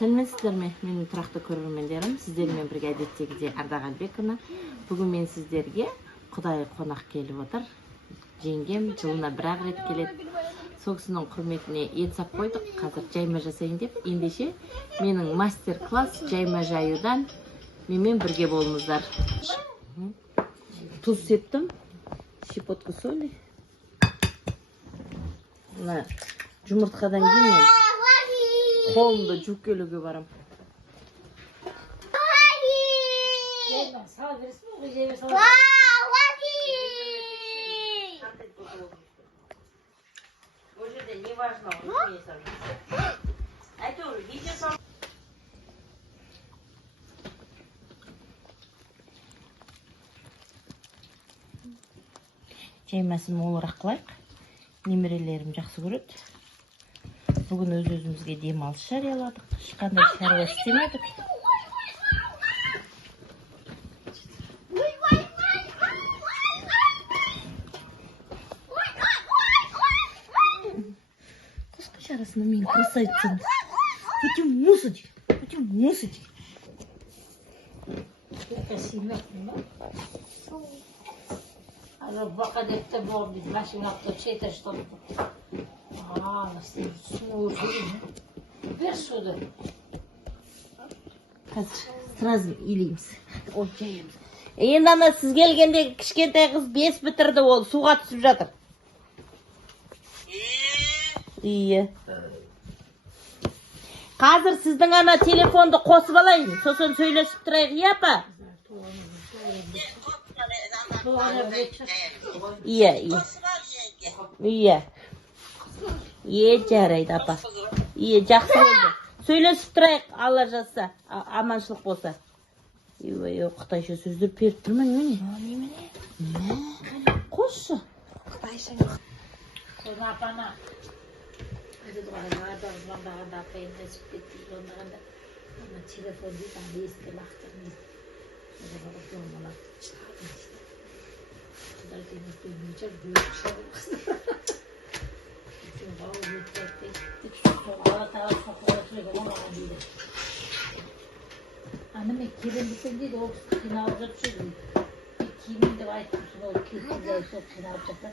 Сәлеметсіздер ме? Менің тұрақты көрермендерім, сіздермен бірге әдеттегідей Ардақ Әлбекова. Бүгін мен сіздерге құдай қонақ келіп отыр. Жеңгем жылына бір-ақ рет келеді. Сол кісінің құрметіне ет сап қойдық. Қазір жайма жасайын деп. Ендеше менің мастер-класс жайма жаюдан менімен бірге болыңыздар. Тұз септім. Щепотку соли. Мына жұмыртқадан кейін мен қолымды жуып келуге барам. Жаймасын молырақ қылайық. Немерелерім жақсы көреді. Бүгін өз-өзімізге демалыс жарияладық. Ешқандай шаруа істемедік. Қысқы жарасына мен красавицам. Хотим мусочек. Пока где-то был, машина кто чей-то что-то. Бер суды. Қазір сразу илейміз. Ол жайымыз. Енді ана сіз келгенде кішкентай қыз 5 бітірді, ол суға түсіп жатыр. Иә. Қазір сіздің ана телефонды қосып алайын. Сосын сөйлесіп тұрайық, иә апа? Иә. Жарайды апа. Жақсы болды. Сөйлесіп тұрайық, Алла жазса, аманшылық болса. Қытайша сөздер беріп тұрмын, міне. Қосшы. Қытайша. Соны апана. Звондағанда апайын тәсіп кетті, звондағанда. Телефон дейді, ескі лақтырмын. Құдай кені көмейінше бөліп шығып. Аны мен келемдесем дейді, ол қиналып жатыр дейді. Кеймен деп айтып, ол келсін жай сол қиналып жатыр.